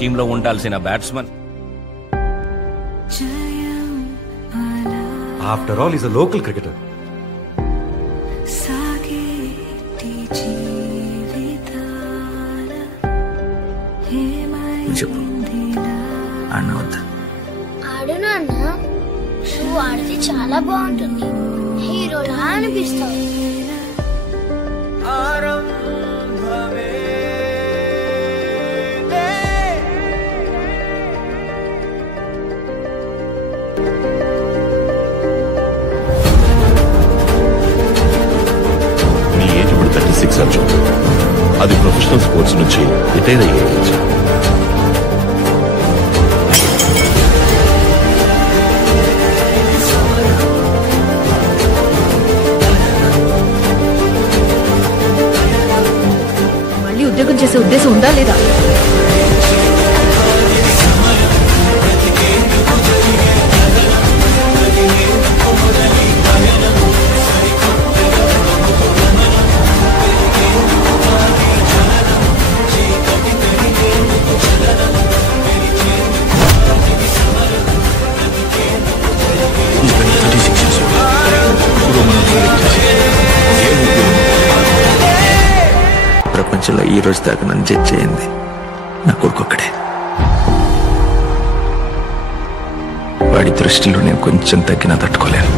టీంలో ఉండాల్సిన batsman. After all is a local cricketer. చెప్పు అన్న వద్దా? ఆడు నాన్న, నువ్వు ఆడితే చాలా బాగుంటుంది, హీరోలా అనిపిస్తావు. నీ ఏజ్ ఇప్పుడు 36 అర్జున్. అది ప్రొఫెషనల్ స్పోర్ట్స్ నుంచి రిటైర్ అయ్యే ఏజ్. మళ్ళీ ఉద్యోగం చేసే ఉద్దేశం ఉందా లేదా? ప్రపంచంలో ఈ రోజు దాకా నన్ను జడ్జ్ అయింది నా కొడుకు ఒక్కడే. వాడి దృష్టిలో నేను కొంచెం తగ్గినా తట్టుకోలేను.